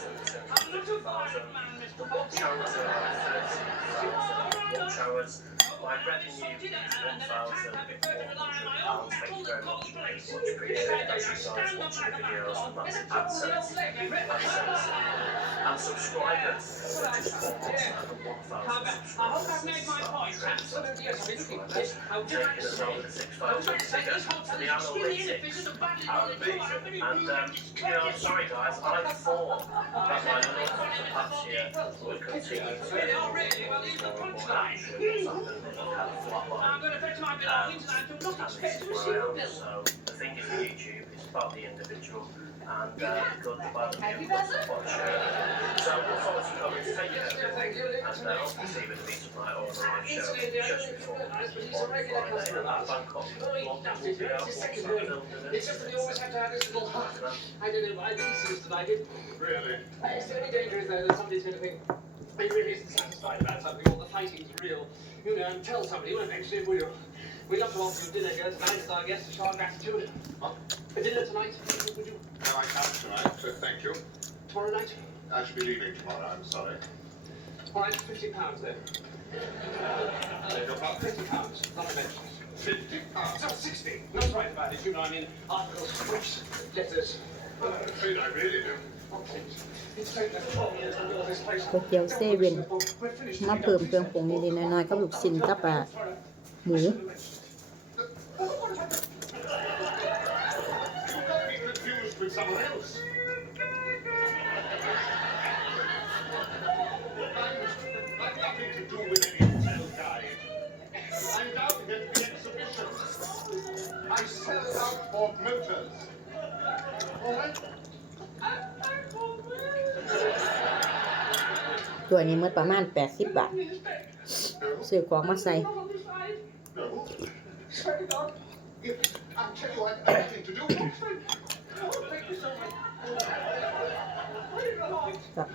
250,000. The watch hours are 30,000 watch hours. My revenue is £1,400. Thank you very much. Much appreciated as you guys watching the videos, and that's AdSense. And subscribers, just 4 months and 1,000 subscribers. Taking us over the 6,000 figures. The analytics are amazing. And, sorry guys, I thought that my love for Patsy would continue to get more and more action. I'm going to fetch my belongings and I do not expect to receive a bill. So the thing is with YouTube, it's about the individual and the good, the bad, and the watch. So look forward to coming to take care of it. And hope to see you with a piece of my own live show just before on Friday. And that Bangkok vlog will be out once I've filmed it. It's just that we always have to have this little hut. I don't know why these used to like it. Really? It's the only danger is though that somebody's going to think he really isn't satisfied about something, or the fighting's real, and tell somebody, well, eventually we will. We'd love to offer you dinner here tonight, so I guess to show our gratitude. What? For dinner tonight, would you? No, I can't tonight, so thank you. Tomorrow night? I should be leaving tomorrow, I'm sorry. All right, £50 then. £50, not a mention. £50? So 60. Not right about it, I mean, articles, books, letters. I'm afraid I really do. It's taken us 12 years to build this place. ก๋วยเตี๋ยวเซเว่นมาเพิ่มเครื่องปรุงนิดๆหน่อยๆกับลูกชิ้นกับหมู You've got me confused with someone else. I've nothing to do with any hotel guide. I'm down here for the exhibition. I sell out for motors. All right? ตัวนี้เมื่อประมาณ80 บาท ซื้อของมาใส่ No. Swear to God. I'll tell you, I've nothing to do with it. Thank you so much. ครับ